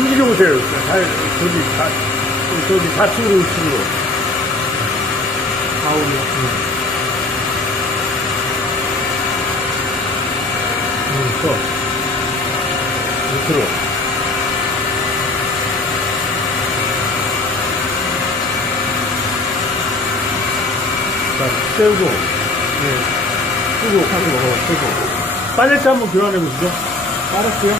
움직여보세요. 저기 좌측으로 우측으로. 좌우로. 또. 밑으로. 자, 세우고. 네. 끄고, 세우고. 빨래차 한번 교환해 보시죠. 빨았어요?